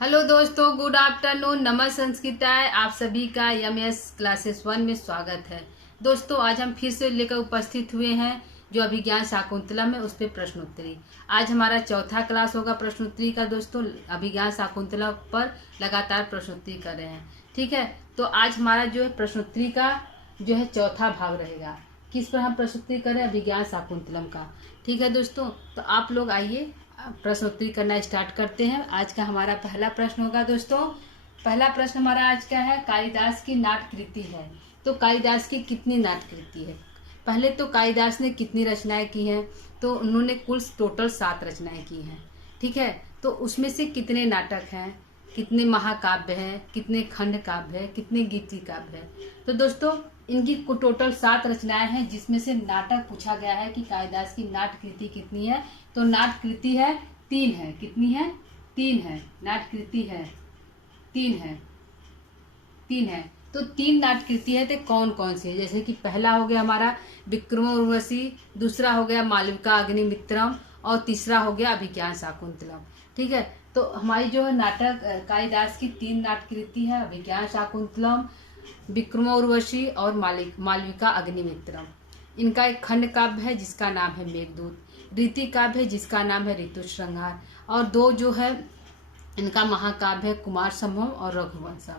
Hello दोस्तों, good afternoon, नमः संस्कृताय। आप सभी का एमएस क्लासेस 1 में स्वागत है। दोस्तों, आज हम फिर से लेकर उपस्थित हुए हैं जो अभिज्ञान शाकुंतलम है उस पे प्रश्नोत्तरी। आज हमारा चौथा क्लास होगा प्रश्नोत्तरी का। दोस्तों, अभिज्ञान शाकुंतलम पर लगातार प्रश्नोत्तरी कर रहे हैं। ठीक है, तो आज हमारा जो है प्रश्नोत्तरी का जो है चौथा भाग रहेगा। किस पर हम प्रस्तुति करें? अभिज्ञान शाकुंतलम का। ठीक है दोस्तों, तो आप लोग आइए प्रश्नोत्तरी करना स्टार्ट करते हैं। आज का हमारा पहला प्रश्न होगा दोस्तों। पहला प्रश्न हमारा आज का है, कालिदास की नाट्यकृति है। तो कालिदास की कितनी नाट्यकृति है? पहले तो कालिदास ने कितनी रचनाएं की हैं? तो उन्होंने कुल टोटल 7 रचनाएं की हैं। ठीक है, तो उसमें से कितने नाटक हैं, कितने महाकाव्य हैं, कितने खंड काव्य है, कितने गीति काव्य है? तो दोस्तों, इनकी टोटल 7 रचनाएं हैं, जिसमें से नाटक पूछा गया है कि कालिदास की नाट्यकृति कितनी है। तो नाट्यकृति है 3 है। कितनी है? 3 है। नाट्यकृति है 3 है। 3 है। तो 3 नाट्यकृति है। तो कौन कौन सी है? जैसे कि पहला हो गया हमारा विक्रमोर्वशी, दूसरा हो गया मालविका अग्निमित्रम और तीसरा हो गया अभिज्ञान शाकुंतलम। ठीक है, तो हमारी जो है नाटक कालिदास की 3 नाट्यकृति है, अभिज्ञान शाकुंतलम, विक्रमोर्वशी और मालविका अग्निमित्रम। इनका एक खंड काव्य है जिसका नाम है मेघदूत, रीति काव्य है जिसका नाम है ऋतुश्रृंगार, और 2 जो है इनका महाकाव्य है कुमार संभव और रघुवंशम।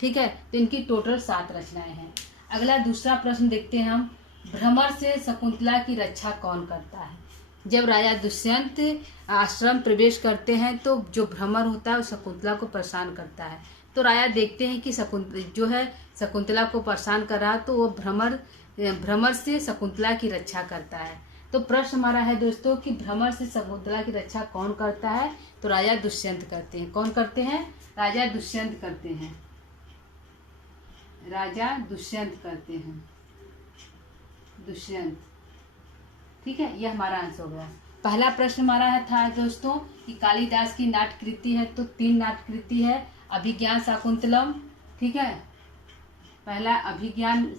ठीक है, तो इनकी टोटल 7 रचनाएं हैं। अगला दूसरा प्रश्न देखते हैं हम। भ्रमर से शकुंतला की रक्षा कौन करता है? जब राजा दुष्यंत आश्रम प्रवेश करते हैं तो जो भ्रमर होता है वो शकुंतला को परेशान करता है। तो राजा देखते हैं कि शकुंतला को परेशान कर रहा, तो वो भ्रमर से शकुंतला की रक्षा करता है। तो प्रश्न हमारा है दोस्तों कि भ्रमर से शकुंतला की रक्षा कौन करता है? तो राजा दुष्यंत करते हैं। कौन करते हैं? राजा दुष्यंत करते हैं। राजा दुष्यंत करते हैं। दुष्यंत। ठीक है, ये हमारा आंसर हो गया। पहला प्रश्न हमारा था दोस्तों कि कालिदास की नाट्यकृति है, तो 3 नाट्यकृति है। अभिज्ञान शाकुंतलम, ठीक है, पहला अभिज्ञान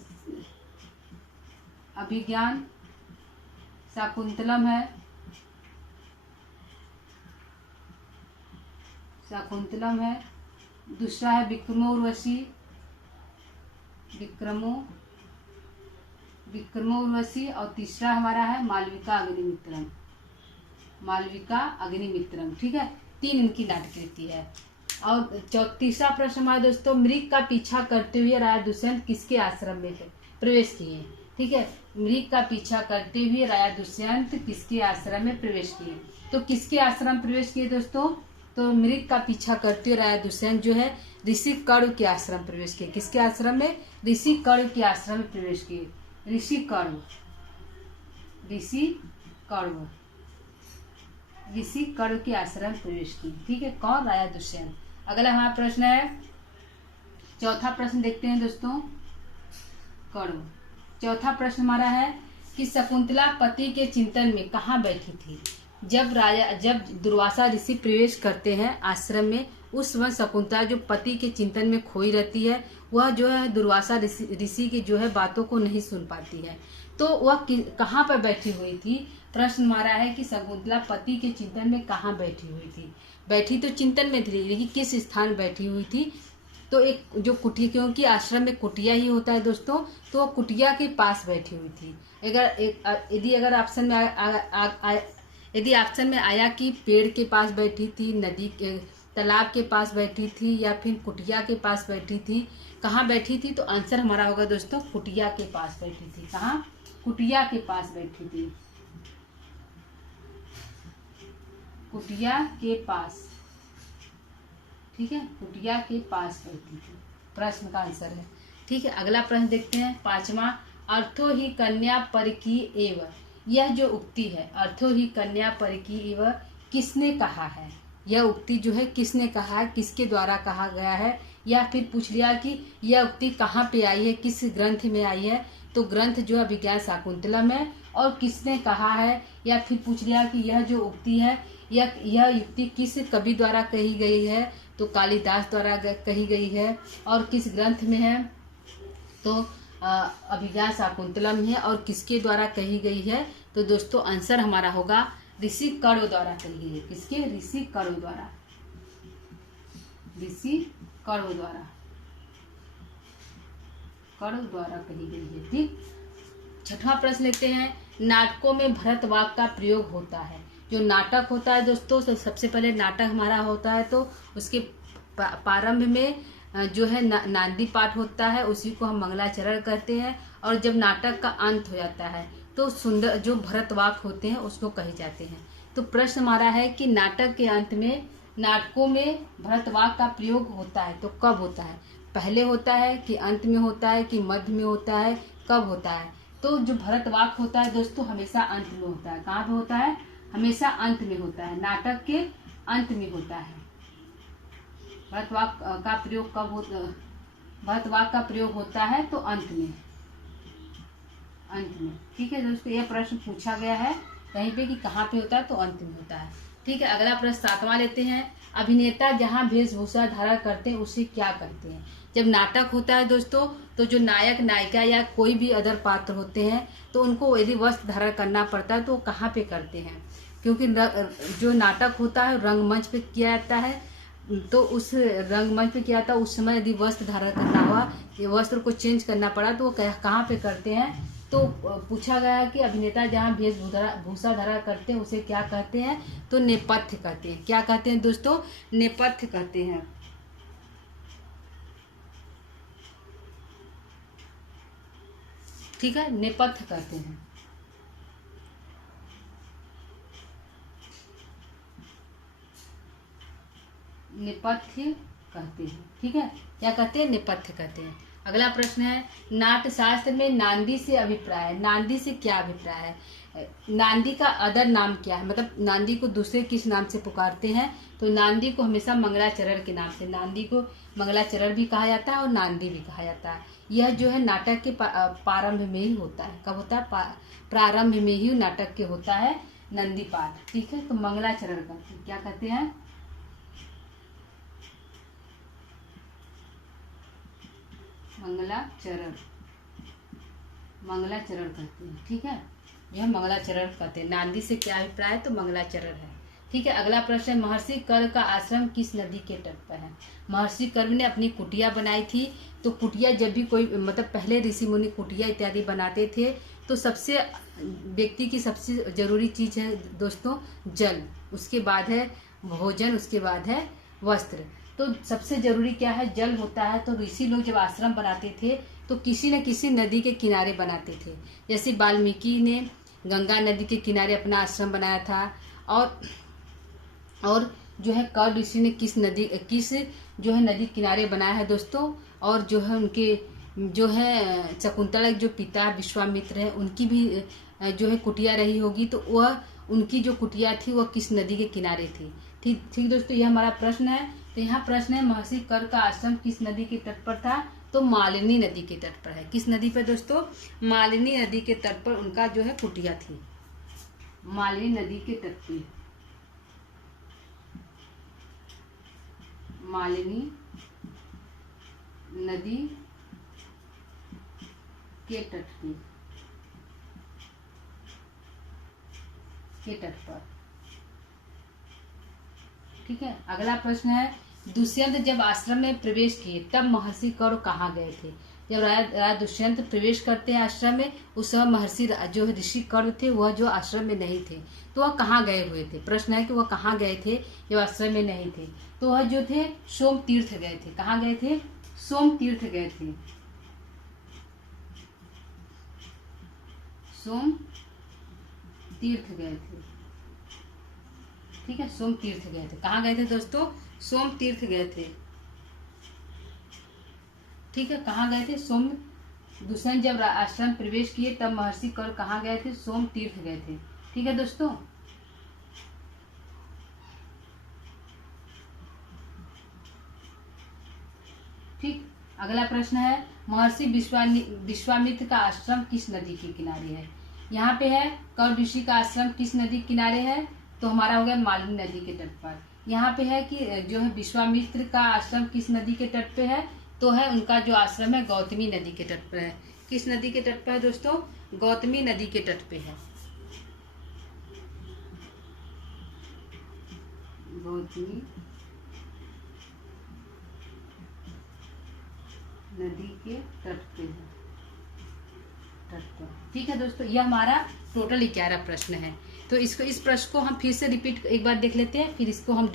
शाकुंतलम है। दूसरा है विक्रमोर्वशी और तीसरा हमारा है मालविका अग्निमित्रम। ठीक है, 3 इनकी नाट्यकृति है। और तीसरा प्रश्न हमारा दोस्तों, मृग का पीछा करते हुए राजा दुष्यंत किसके आश्रम में प्रवेश किए? ठीक है, मृग का पीछा करते हुए राजा दुष्यंत किसके आश्रम में प्रवेश किए? तो किसके आश्रम प्रवेश किए दोस्तों? तो मृग का पीछा करते हुए राजा दुष्यंत जो है ऋषि कण्व के आश्रम प्रवेश किए। किसके आश्रम में? ऋषि कण्व के आश्रम में प्रवेश किए। ऋषि कण्व के आश्रम प्रवेश किए। ठीक है, कौन? राजा दुष्यंत। अगला हमारा प्रश्न है, चौथा प्रश्न देखते हैं दोस्तों। कण्व। चौथा प्रश्न हमारा है कि शकुंतला पति के चिंतन में कहाँ बैठी थी? जब दुर्वासा ऋषि प्रवेश करते हैं आश्रम में, उस समय शकुंतला जो पति के चिंतन में खोई रहती है, वह जो है दुर्वासा ऋषि की जो है बातों को नहीं सुन पाती है। तो वह कहाँ पर बैठी हुई थी? प्रश्न हमारा है कि शकुंतला पति के चिंतन में कहाँ बैठी हुई थी? बैठी तो चिंतन में थी, लेकिन किस स्थान बैठी हुई थी? तो एक जो कुटिया, क्योंकि आश्रम में कुटिया ही होता है दोस्तों, तो वो कुटिया के पास बैठी हुई थी। यदि ऑप्शन में आया कि पेड़ के पास बैठी थी, नदी के तालाब के पास बैठी थी, या फिर कुटिया के पास बैठी थी, कहाँ बैठी थी? तो आंसर हमारा होगा दोस्तों कुटिया के पास बैठी थी। कहाँ? कुटिया के पास बैठी थी। कुटिया के पास। ठीक है, कुटिया के पास बैठी थी। प्रश्न का आंसर है। ठीक है, अगला प्रश्न देखते हैं, 5वां। अर्थो ही कन्या परकी एव। यह जो उक्ति है अर्थो ही कन्या परकी एव, किसने कहा है? यह उक्ति जो है किसने कहा है, किसके द्वारा कहा गया है? या फिर पूछ लिया कि यह उक्ति कहाँ पे आई है, किस ग्रंथ में आई है? तो ग्रंथ जो है अभिज्ञान शाकुंतलम है। और किसने कहा है? या फिर पूछ लिया कि यह जो उक्ति है यह युक्ति किस कवि द्वारा कही गई है? तो कालिदास द्वारा कही गई है। और किस ग्रंथ में है? तो अभिज्ञान शाकुंतलम है। और किसके द्वारा कही गई है? तो दोस्तों आंसर हमारा होगा ऋषि कण्व द्वारा कही गई है। किसके? ऋषि कण्व द्वारा। ऋषि कर्ण द्वारा कही गई है। ठीक, छठवां प्रश्न लेते हैं। नाटकों में भरत वाक्य का प्रयोग होता है। जो नाटक होता है दोस्तों, सबसे पहले नाटक हमारा होता है तो उसके प्रारंभ में जो है नांदी पाठ होता है, उसी को हम मंगलाचरण कहते हैं। और जब नाटक का अंत हो जाता है तो सुंदर जो भरत वाक्य होते हैं उसको कहे जाते हैं। तो प्रश्न हमारा है कि नाटक के अंत में, नाटकों में भरत वाक्य का प्रयोग होता है तो कब होता है? पहले होता है कि अंत में होता है कि मध्य में होता है, कब होता है? तो जो भरत वाक्य होता है दोस्तों हमेशा अंत में होता है। कहाँ पे होता है? हमेशा अंत में होता है, नाटक के अंत में होता है। भरत वाक्य का प्रयोग कब होता? भरत वाक्य का प्रयोग होता है तो अंत में। ठीक है दोस्तों, यह प्रश्न पूछा गया है कहीं पे कि कहाँ पे होता है, तो अंत में होता है। ठीक है, अगला प्रश्न 7वां लेते हैं। अभिनेता जहाँ वेशभूषा धारण करते हैं उसे क्या कहते हैं? जब नाटक होता है दोस्तों तो जो नायक नायिका या कोई भी अदर पात्र होते हैं तो उनको यदि वस्त्र धारण करना पड़ता है तो कहाँ पे करते हैं? क्योंकि जो नाटक होता है रंगमंच पे किया जाता है, तो उस रंगमंच पे किया जाता है, उस समय यदि वस्त्र धारण करना हुआ, वस्त्र को चेंज करना पड़ा तो वो कहाँ पे करते हैं? तो पूछा गया कि अभिनेता जहाँ वेशभूषा धारण करते हैं उसे क्या कहते हैं? तो नेपथ्य कहते हैं। क्या कहते हैं दोस्तों? नेपथ्य कहते हैं। ठीक है, नेपथ्य कहते हैं। नेपथ्य कहते हैं। ठीक है, क्या कहते हैं? नेपथ्य कहते हैं। अगला प्रश्न है, नाट्य शास्त्र में नांदी से अभिप्राय है। नांदी से क्या अभिप्राय है? नांदी का अदर नाम क्या है? मतलब नांदी को दूसरे किस नाम से पुकारते हैं? तो नांदी को हमेशा मंगलाचरण के नाम से, नांदी को मंगलाचरण भी कहा जाता है और नांदी भी कहा जाता है। यह जो है नाटक के प्रारंभ में ही होता है। कब होता है? प्रारंभ में ही नाटक के होता है नंदी पाठ। ठीक है, तो मंगलाचरण कहते हैं। क्या कहते हैं? मंगलाचरण कहते हैं। ठीक है, यह मंगलाचरण कहते हैं। नांदी से क्या अभिप्राय है? तो मंगलाचरण है। ठीक है, अगला प्रश्न है, महर्षि कर्म का आश्रम किस नदी के तट पर है? महर्षि कर्म ने अपनी कुटिया बनाई थी। तो कुटिया जब भी कोई, मतलब पहले ऋषि मुनि कुटिया इत्यादि बनाते थे तो सबसे व्यक्ति की सबसे जरूरी चीज है दोस्तों जल, उसके बाद है भोजन, उसके बाद है वस्त्र। तो सबसे जरूरी क्या है? जल होता है। तो ऋषि लोग जब आश्रम बनाते थे तो किसी न किसी नदी के किनारे बनाते थे। जैसे वाल्मीकि ने गंगा नदी के किनारे अपना आश्रम बनाया था। और जो है कर्ण ऋषि ने किस जो है नदी किनारे बनाया है दोस्तों। और जो है उनके जो है शकुंतला जो पिता विश्वामित्र है उनकी भी जो है कुटिया रही होगी। तो वह उनकी जो कुटिया थी वह किस नदी के किनारे थी? ठीक दोस्तों, यह हमारा प्रश्न है। तो यहाँ प्रश्न है, महर्षि कर्म का आश्रम किस नदी के तट पर था? तो मालिनी नदी के तट पर है। किस नदी पर दोस्तों? मालिनी नदी के तट पर उनका जो है कुटिया थी। मालिनी नदी के तट पर, मालिनी नदी के तट पर। ठीक है, अगला प्रश्न है, दुष्यंत जब आश्रम में प्रवेश किए तब महर्षि कर्ण कहाँ गए थे? जब राजा दुष्यंत प्रवेश करते हैं आश्रम में, उस समय महर्षि जो ऋषि कर्ण थे वह जो आश्रम में नहीं थे तो वह कहाँ गए हुए थे? प्रश्न है कि वह कहाँ गए थे जब आश्रम में नहीं थे? तो वह जो थे सोम तीर्थ गए थे। कहाँ गए थे? सोम तीर्थ गए थे। सोम तीर्थ गए थे। ठीक है, सोम तीर्थ गए थे। कहाँ गए थे दोस्तों? सोम तीर्थ गए थे। ठीक है, कहाँ गए थे? सोम दुष्यंत जब आश्रम प्रवेश किए तब महर्षि कर्ण कहाँ गए थे? सोम तीर्थ गए थे। ठीक है दोस्तों, ठीक। अगला प्रश्न है, महर्षि विश्वामित्र का आश्रम किस नदी के किनारे है? यहाँ पे है कर्ण ऋषि का आश्रम किस नदी के किनारे है? तो हमारा हो गया मालिनी नदी के तट पर। यहाँ पे है कि जो है विश्वामित्र का आश्रम किस नदी के तट पे है? तो है उनका जो आश्रम है गौतमी नदी के तट पर है। किस नदी के तट पर है दोस्तों? गौतमी नदी के तट पे है। गौतमी नदी के तट पे है, तट पर। ठीक है दोस्तों, यह हमारा टोटल 11 प्रश्न है। तो इसको, इस प्रश्न को हम फिर से रिपीट एक बार देख लेते हैं, फिर इसको हम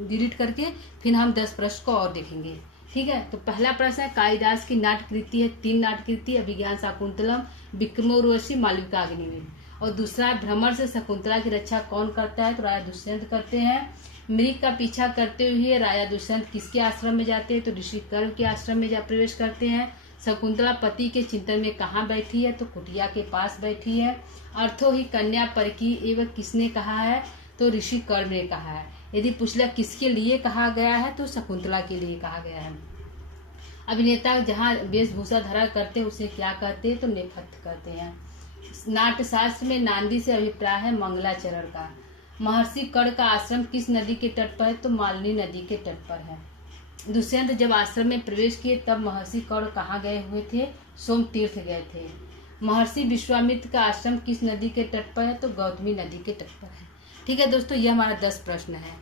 डिलीट करके फिर हम 10 प्रश्न को और देखेंगे। ठीक है, तो पहला प्रश्न है, कालिदास की नाट्यकृति है, 3 नाट्यकृति, अभिज्ञान शाकुंतलम, विक्रमोर्वशी, मालविकाग्निमित्र। और दूसरा है, भ्रमर से शकुंतला की रक्षा कौन करता है? तो राजा दुष्यंत करते हैं। मृग का पीछा करते हुए राजा दुष्यंत किसके आश्रम में जाते हैं? तो ऋषि कर्म के आश्रम में जा प्रवेश करते हैं। शकुंतला पति के चिंतन में कहाँ बैठी है? तो कुटिया के पास बैठी है। अर्थो ही कन्या पर की एवं किसने कहा है? तो ऋषि कर्ण ने कहा है। यदि पूछला किसके लिए कहा गया है? तो शकुंतला के लिए कहा गया है। अभिनेता जहाँ वेशभूषा धरा करते उसे क्या कहते हैं? तो नेपथ्य कहते हैं। नाट्यशास्त्र में नांदी से अभिप्राय है मंगलाचरण का। महर्षि कर्ण का आश्रम किस नदी के तट पर है? तो मालिनी नदी के तट पर है। दुष्यंत जब आश्रम में प्रवेश किए तब महर्षि कर्ण कहाँ गए हुए थे? सोम तीर्थ गए थे। महर्षि विश्वामित्र का आश्रम किस नदी के तट पर है? तो गौतमी नदी के तट पर है। ठीक है दोस्तों, यह हमारा 10 प्रश्न है।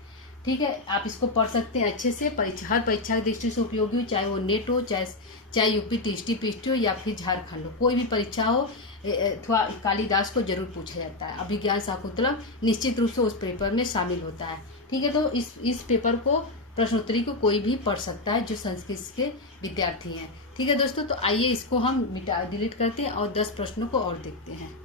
ठीक है, आप इसको पढ़ सकते हैं अच्छे से। हर परीक्षा की दृष्टि से उपयोगी हो, चाहे वो नेट हो, चाहे यूपी टीएसटी पीएसटी हो या फिर झारखंड हो, कोई भी परीक्षा हो, अथवा कालिदास को जरूर पूछा जाता है। अभिज्ञान शाकुंतलम निश्चित रूप से उस पेपर में शामिल होता है। ठीक है, तो इस पेपर को, प्रश्नोत्तरी को कोई भी पढ़ सकता है जो संस्कृत के विद्यार्थी हैं। ठीक है दोस्तों, तो आइए इसको हम डिलीट करते हैं और 10 प्रश्नों को और देखते हैं।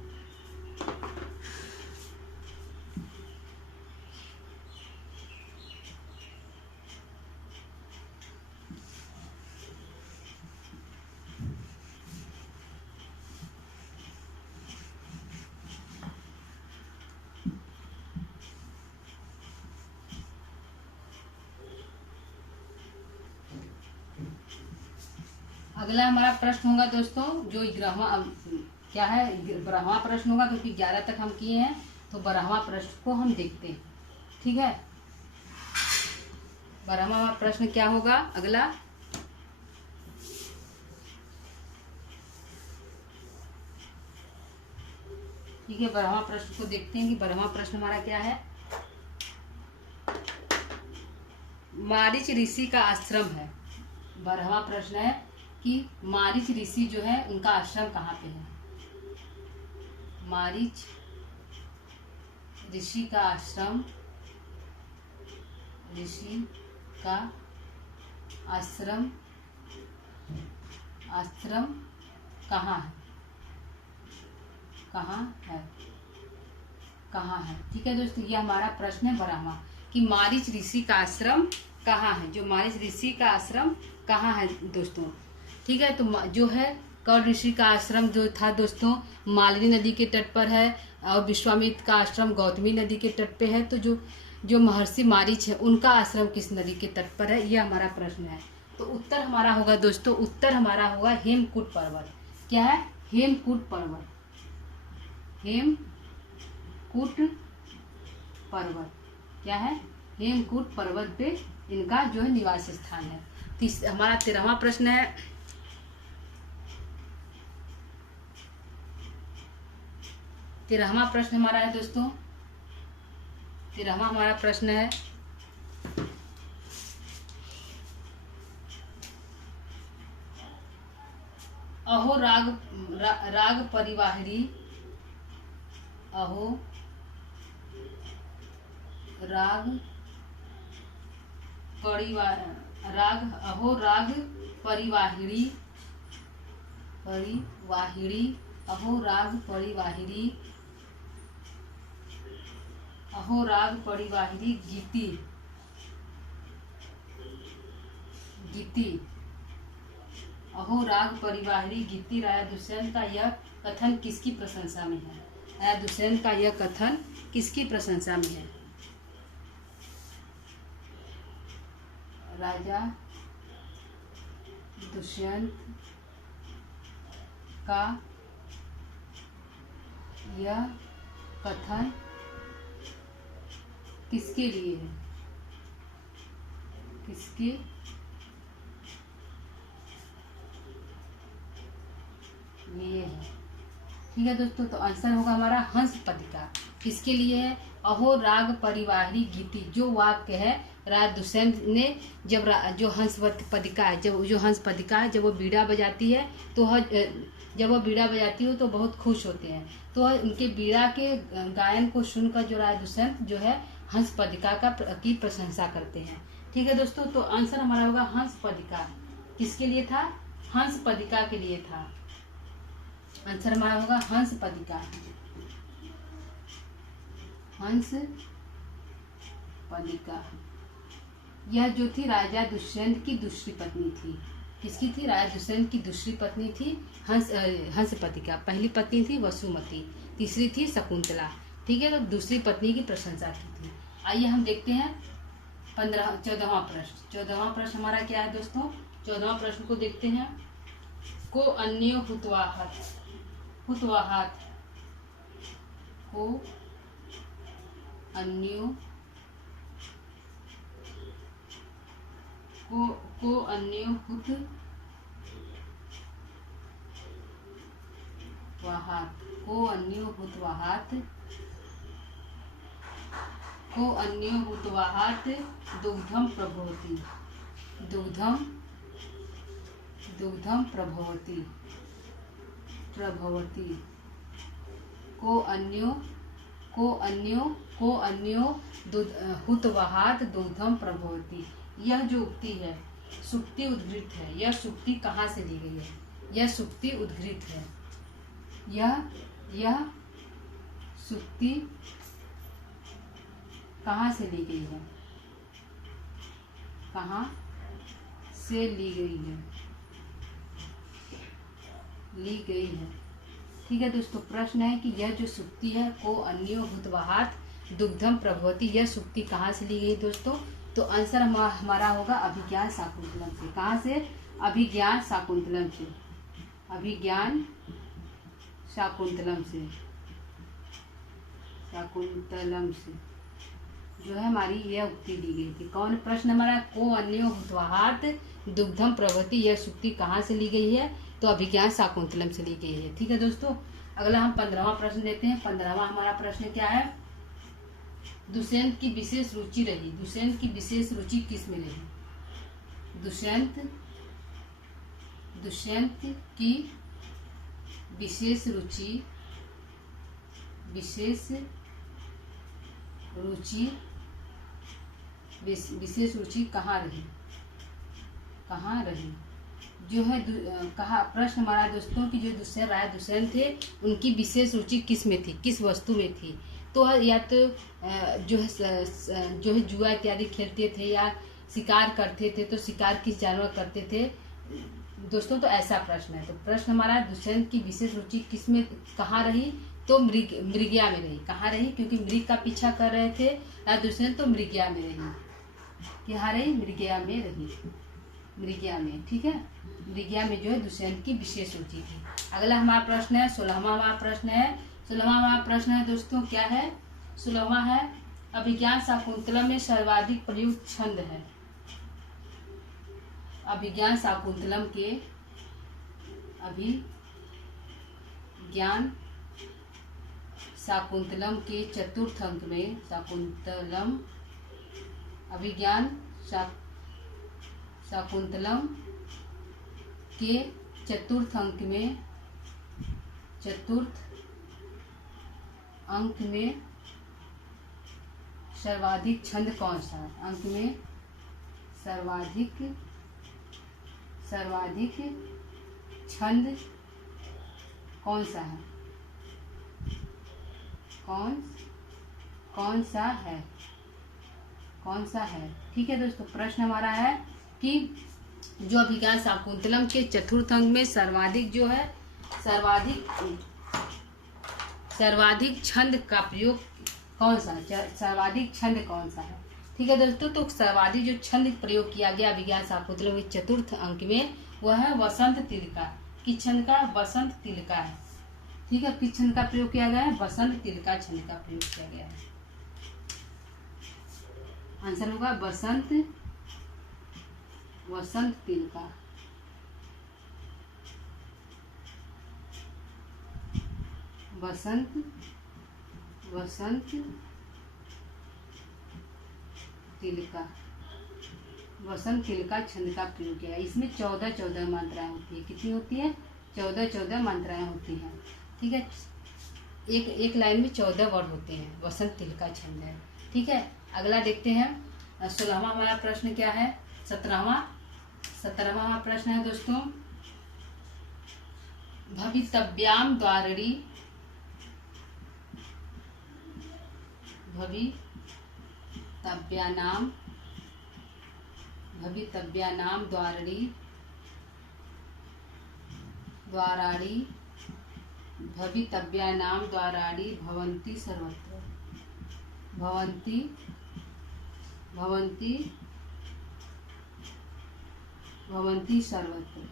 अगला हमारा प्रश्न होगा दोस्तों, जो 11वां क्या है, 12वां प्रश्न होगा, क्योंकि 11 तक हम किए हैं। तो 12वां प्रश्न को हम देखते हैं। ठीक है, 12वां प्रश्न क्या होगा अगला? ठीक है, 12वां प्रश्न को देखते हैं कि 12वां प्रश्न हमारा क्या है। मारीच ऋषि का आश्रम है। 12वां प्रश्न है कि मारीच ऋषि जो है उनका आश्रम कहाँ पे है? मारीच ऋषि का आश्रम, ऋषि का आश्रम, आश्रम कहाँ है? कहाँ है? कहाँ है? ठीक है दोस्तों, ये हमारा प्रश्न है 12वां कि मारीच ऋषि का आश्रम कहाँ है? जो मारीच ऋषि का आश्रम कहाँ है दोस्तों? ठीक है, तो जो है कर्ण ऋषि का आश्रम जो था दोस्तों मालिनी नदी के तट पर है, और विश्वामित्र का आश्रम गौतमी नदी के तट पे है। तो जो महर्षि मारीच है उनका आश्रम किस नदी के तट पर है? यह हमारा प्रश्न है। तो उत्तर हमारा होगा दोस्तों, उत्तर हमारा होगा हेमकूट पर्वत। क्या है? हेमकूट पर्वत। हेमकूट पर्वत क्या है? हेमकूट पर्वत पे इनका जो है निवास स्थान है। हमारा 13वां प्रश्न है, तेरहवां प्रश्न हमारा है दोस्तों, 13वां हमारा प्रश्न है, अहो राग परिवाहिनी, अहो राग परिवाहिनी, अहो राग परिवाहिनी गीति, अहो राग परिवाहिनी गीति राजा दुष्यंत का यह कथन किसकी प्रशंसा में है? राजा दुष्यंत का यह कथन किसकी प्रशंसा में है? राजा दुष्यंत का यह कथन किसके लिए है? किसके लिए है? ठीक है दोस्तों, तो आंसर होगा हमारा हंस पथिका। किसके लिए है? अहो राग परिवाही गीति, जो वाक्य है राजा दुष्यंत ने जब जो हंस पदिका है, जो हंस पदिका है, जब वो बीड़ा बजाती है तो जब वो बीड़ा बजाती हो तो बहुत खुश होते हैं। तो उनके बीड़ा के गायन को सुनकर जो राजा दुष्यंत जो है हंस पदिका की प्रशंसा करते हैं। ठीक है दोस्तों, तो आंसर हमारा होगा हंस पदिका। किसके लिए था? हंस पदिका के लिए था। आंसर हमारा होगा हंस पदिका। हंस पदिका यह जो थी राजा दुष्यंत की दूसरी पत्नी थी। किसकी थी? राजा दुष्यंत की दूसरी पत्नी थी हंस पदिका। पहली पत्नी थी वसुमती, तीसरी थी शकुंतला। ठीक है, तो दूसरी पत्नी की प्रशंसा की थी। आइए हम देखते हैं 14वां प्रश्न। 14वां प्रश्न हमारा क्या है दोस्तों? 14वां प्रश्न को देखते हैं। को अन्यो हुतवाहत, हुतवाहत को अन्यो को अन्यो हुत वाहात, को अन्यो हुतवाहात, को अन्यो हुतवाहात दुग्धम प्रभवति, दुग्धम प्रभवति, को अन्यो हुतवाहात दुग्धम प्रभवति। यह जो उक्ति है सुक्ति उद्घृत है। यह सुक्ति कहाँ से ली गई है? यह सुक्ति उद्घृत है। यह सुक्ति कहाँ से ली गई है? कहाँ से ली गई है? ली गई है। ठीक है दोस्तों, प्रश्न है कि यह जो सुक्ति है को अन्यो हुतवाहात दुग्धम प्रभवति, यह सुक्ति कहाँ से ली गई दोस्तों? तो आंसर हमारा होगा अभिज्ञान शाकुंतलम से। कहाँ से? अभिज्ञान शाकुंतलम से। अभिज्ञान शाकुंतलम से, शाकुंतलम से जो है हमारी यह उक्ति दी गई थी। कौन? प्रश्न हमारा को अन्यो हुतवाहात दुग्धम प्रभवति, यह सुक्ति कहाँ से ली गई है? तो अभिज्ञान शाकुंतलम से ली गई है। ठीक है दोस्तों, अगला हम 15वां प्रश्न देते हैं। 15वां हमारा प्रश्न क्या है? दुष्यंत की विशेष रुचि रही। दुष्यंत की विशेष रुचि किस में रही? दुष्यंत की विशेष रुचि कहाँ रही? कहाँ रही? जो है कहा प्रश्न हमारा दोस्तों कि जो राजा दुष्यंत थे उनकी विशेष रुचि किस में थी? किस वस्तु में थी? तो या तो जो है जुआ इत्यादि खेलते थे या शिकार करते थे, तो शिकार किस जानवर करते थे दोस्तों? तो ऐसा प्रश्न है। तो प्रश्न हमारा दुष्यंत की विशेष रुचि किस में कहाँ रही? तो मृगया में रही। कहाँ रही? क्योंकि मृग का पीछा कर रहे थे राजा दुष्यंत, तो मृगया में रही। क्या रही? मृगया में रही। मृगया में। ठीक है, मृगया में जो है दुष्यंत की विशेष रुचि थी। अगला हमारा प्रश्न है 16वां हमारा प्रश्न है। 16वां हमारा प्रश्न है दोस्तों क्या है? 16वां है अभिज्ञान शाकुंतलम में सर्वाधिक प्रयुक्त छंद है। अभिज्ञान शाकुंतलम के चतुर्थ अंक में शाकुंतलम अभिज्ञान शाकुंतलम के चतुर्थ अंक में सर्वाधिक छंद कौन सा है? अंक में सर्वाधिक छंद कौन सा है? कौन सा है? ठीक है दोस्तों, प्रश्न हमारा है कि जो अभिज्ञान शाकुंतलम के चतुर्थ अंक में सर्वाधिक जो है सर्वाधिक छंद का प्रयोग कौन सा है? सर्वाधिक छंद कौन सा है? ठीक है दोस्तों, तो सर्वाधिक जो छंद प्रयोग किया गया अभिज्ञान शाकुंतलम के चतुर्थ अंक में वह है वसंत तिलका। किस छंद का? वसंत तिलका है। ठीक है, किस छंद का प्रयोग किया गया है? वसंत तिलका छंद का प्रयोग किया गया है। आंसर होगा वसंत तिलका। वसंत तिल का छंद का प्रयोग किया। इसमें 14 मात्राएं होती है। कितनी होती है? 14 मात्राएं होती हैं। ठीक है, एक लाइन में 14 वर्ड होते हैं। वसंत तिल का छंद है। ठीक है, अगला देखते हैं। 16वां हमारा प्रश्न क्या है? 17वां प्रश्न है दोस्तों, भवितव्याम द्वारणी भवितव्यानाम द्वाराणी भवन्ति सर्वत्र। भवन्ति सर्वत्र।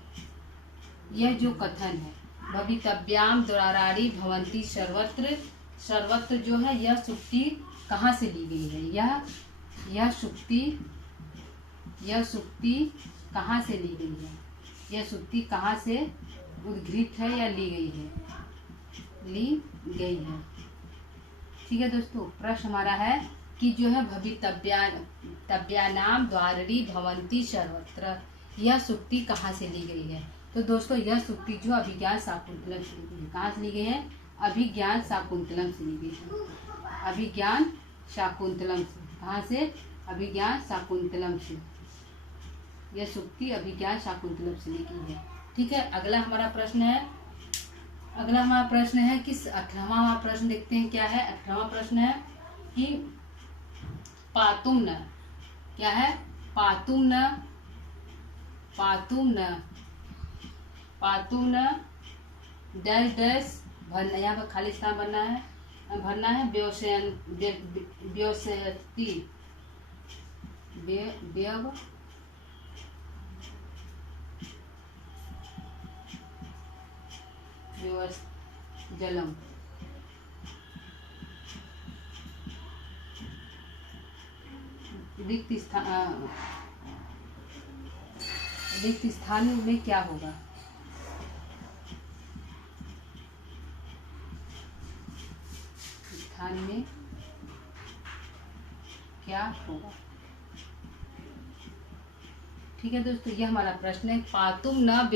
यह जो कथन है, भवितव्याम द्वाराणी भवन्ति सर्वत्र, सर्वत्र जो है, यह सुक्ति कहाँ से ली गई है? यह सुक्ति कहाँ से ली गई है? यह सुक्ति कहाँ से उद्घृत है या ली गई है? ठीक है दोस्तों, प्रश्न हमारा है कि जो है भवितव्यानाम द्वारणी भवन्ति सर्वत्र, यह सुक्ति कहाँ से ली गई है? तो दोस्तों, यह सुक्ति जो अभिज्ञान शाकुंतलम से ली गई है। कहाँ से ली गई है? अभिज्ञान शाकुंतलम से ली गई है। अभिज्ञान शाकुंतलम से। कहाँ से? अभिज्ञान शाकुंतलम से। यह सुक्ति अभिज्ञान शाकुंतलम से ली गई है। ठीक है, अगला हमारा प्रश्न है कि 18वां प्रश्न देखते हैं क्या है। 18वां प्रश्न है कि पातुम न, क्या है? पातुम न डैश डैश भरना, यहाँ पर खाली स्थान भरना है। जलम। रिक्त स्थान में क्या होगा? स्थान में क्या होगा? ठीक है दोस्तों, यह हमारा प्रश्न है। पातुम न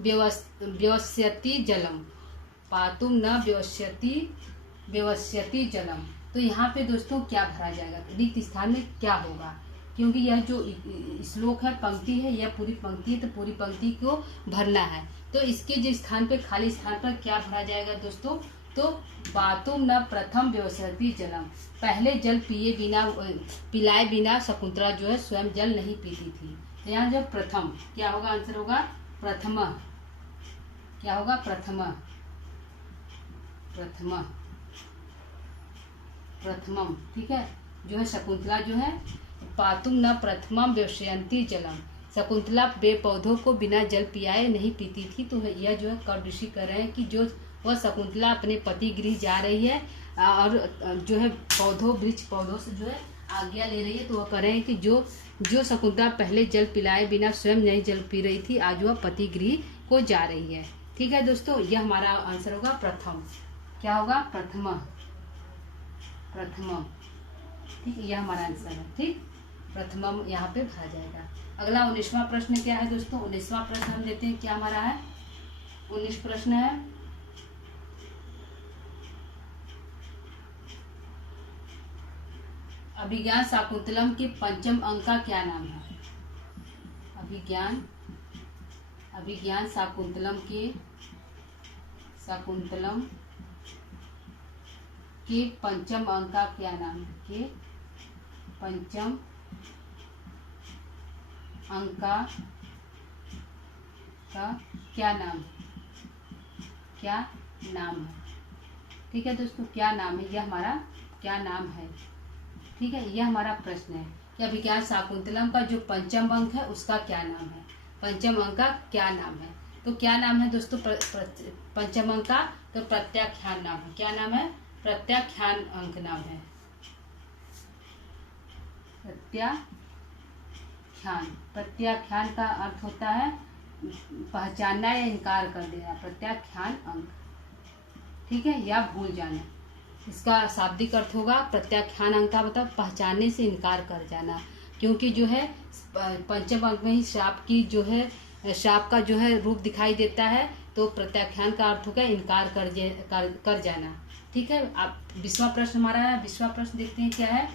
व्यवस्यति जलम। पातुम न व्यवस्यति जलम। तो यहाँ पे दोस्तों क्या भरा जाएगा? रिक्त स्थान में क्या होगा? क्योंकि यह जो श्लोक है, पंक्ति है, यह पूरी पंक्ति है, तो पूरी पंक्ति को भरना है। तो इसके जो स्थान पे, खाली स्थान पर क्या भरा जाएगा दोस्तों? तो पातुम न प्रथम व्यवस्यति जलम। पहले जल पिलाए बिना शकुंतला जो है स्वयं जल नहीं पीती थी। तो यहाँ जो प्रथम क्या होगा? आंसर होगा प्रथम। क्या होगा? प्रथमम। ठीक है, जो है शकुंतला जो है, पातुम न प्रथमम व्यवस्यन्ति जलम। शकुंतला पौधों को बिना जल पियाए नहीं पीती थी। तो यह जो है कवि ऋषि कर रहे हैं कि जो वह शकुंतला अपने पति गृह जा रही है और जो है पौधों से जो है आज्ञा ले रही है। तो वह कह रहे हैं कि जो शकुंतला पहले जल पिलाए बिना स्वयं नहीं जल पी रही थी, आज वह पति गृह को जा रही है। ठीक है दोस्तों, यह हमारा आंसर होगा प्रथम। क्या होगा? प्रथम। ठीक, यह हमारा आंसर है। ठीक, प्रथमम यहाँ पे भरा जाएगा। अगला 19वां प्रश्न क्या है दोस्तों? 19वां प्रश्न हम देते हैं क्या हमारा है। 19 प्रश्न है, अभिज्ञान शाकुंतलम के पंचम अंक का क्या नाम है? अभिज्ञान शाकुंतलम के पंचम अंक का क्या नाम है? के पंचम अंक का क्या नाम है? क्या नाम है? ठीक है दोस्तों, क्या नाम है? यह हमारा क्या नाम है? ठीक है, यह हमारा प्रश्न है कि अभिज्ञान शाकुंतलम का जो पंचम अंक है उसका क्या नाम है? पंचम अंक का क्या नाम है? तो क्या नाम है दोस्तों पंचम अंक का? तो प्रत्याख्यान नाम है। क्या नाम है? प्रत्याख्यान अंक नाम है। प्रत्याख्यान का अर्थ होता है पहचानना या इनकार कर देना। प्रत्याख्यान अंक, ठीक है, या भूल जाना। इसका शाब्दिक अर्थ होगा प्रत्याख्यान अंक का मतलब पहचानने से इनकार कर जाना, क्योंकि जो है पंचम अंक में ही श्राप की जो है श्राप का जो है रूप दिखाई देता है, तो प्रत्याख्यान का अर्थ होगा इनकार कर जाना। ठीक है, आप 20वां प्रश्न हमारा है। 20वां प्रश्न देखते हैं क्या है।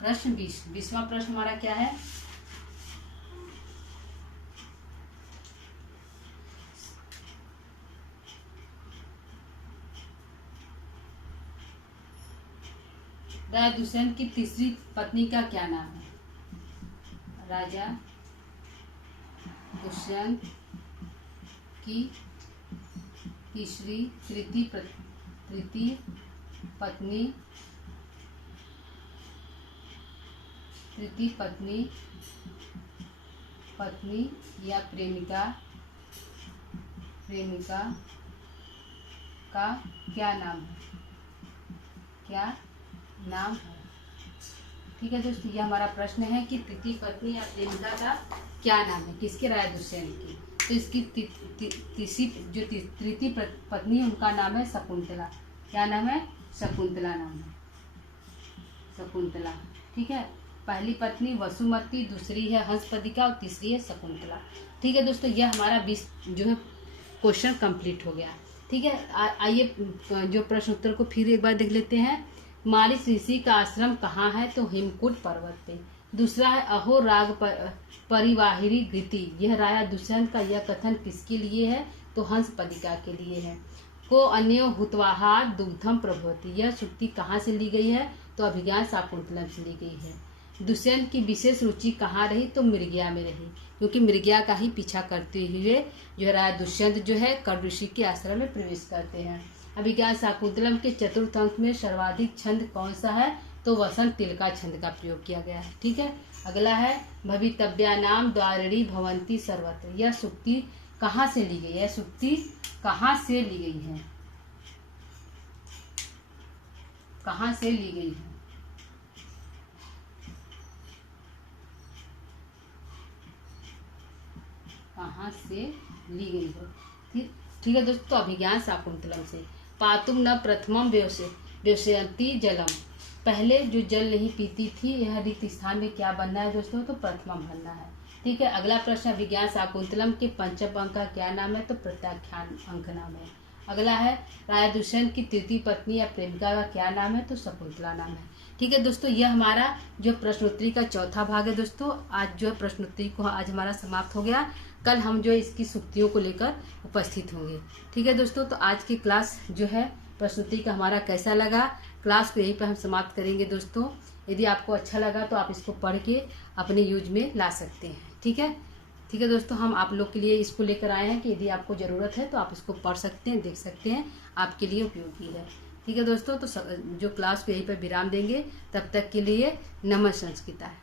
प्रश्न 20वां प्रश्न हमारा क्या है। राजा दुष्यंत की तीसरी पत्नी का क्या नाम है। राजा दुष्यंत की तृतीय पत्नी या प्रेमिका का क्या नाम है। ठीक है दोस्तों, ये हमारा प्रश्न है कि तृतीय पत्नी या प्रेमिका का क्या नाम है, किसके, राजा दुष्यंत की। तो इसकी तृतीय पत्नी उनका नाम है शकुंतला। क्या नाम है। शकुंतला नाम है, शकुंतला। ठीक है, पहली पत्नी वसुमती, दूसरी है हंसपदिका और तीसरी है शकुंतला। ठीक है दोस्तों, यह हमारा 20 जो है क्वेश्चन कंप्लीट हो गया। ठीक है, आइए जो प्रश्न उत्तर को फिर एक बार देख लेते हैं। मालिस ऋषि का आश्रम कहाँ है, तो हेमकूट पर्वत पे। दूसरा है अहो राग परिवाहिरी गीति, यह राजा दुष्यंत का यह कथन किसके लिए है, तो हंसपदिका के लिए है। को अन्यो हुतवाहार दुग्धम प्रभवती, यह सुक्ति कहाँ से ली गई है, तो अभिज्ञान शाकुंतलम से ली गई है। दुष्यंत की विशेष रुचि कहाँ रही, तो मृगया में रही, क्योंकि मृगया का ही पीछा करते हुए जो राजा दुष्यंत जो है कर्ण ऋषि के आश्रम में प्रवेश करते हैं। अभिज्ञान शाकुंतलम के चतुर्थ अंक में सर्वाधिक छंद कौन सा है, तो वसंत तिलका छंद का प्रयोग किया गया है। ठीक है, अगला है भवितव्यानाम द्वारिणी भवंती सर्वत्र, यह सुक्ति कहाँ से ली गई है, सुक्ति कहाँ से ली गई है, कहाँ से ली गई है। कहाँ से ली गई है। ठीक है दोस्तों, अभिज्ञान शाकुंतलम से। पातुम न प्रथमम व्यवसयंती जलम, पहले जो जल नहीं पीती थी, यह रिक्त स्थान में क्या बनना है दोस्तों, तो प्रथमम बनना है। ठीक है, अगला प्रश्न अभिज्ञान शाकुंतलम के पंचम अंक का क्या नाम है, तो प्रत्याख्यान अंक नाम है। अगला है राजा दुष्यंत की तृतीय पत्नी या प्रेमिका का क्या नाम है, तो शकुंतला नाम है। ठीक है दोस्तों, यह हमारा जो प्रश्नोत्तरी का चौथा भाग है दोस्तों। आज जो प्रश्नोत्तरी को आज हमारा समाप्त हो गया। कल हम जो इसकी सुक्तियों को लेकर उपस्थित होंगे। ठीक है दोस्तों, तो आज की क्लास जो है प्रस्तुति का हमारा कैसा लगा, क्लास को यहीं पर हम समाप्त करेंगे दोस्तों। यदि आपको अच्छा लगा तो आप इसको पढ़ के अपने यूज में ला सकते हैं। ठीक है दोस्तों, हम आप लोग के लिए इसको लेकर आए हैं कि यदि आपको ज़रूरत है तो आप इसको पढ़ सकते हैं, देख सकते हैं, आपके लिए उपयोगी है। ठीक है दोस्तों, तो जो क्लास को यहीं पर विराम देंगे, तब तक के लिए नमः संस्कृताय।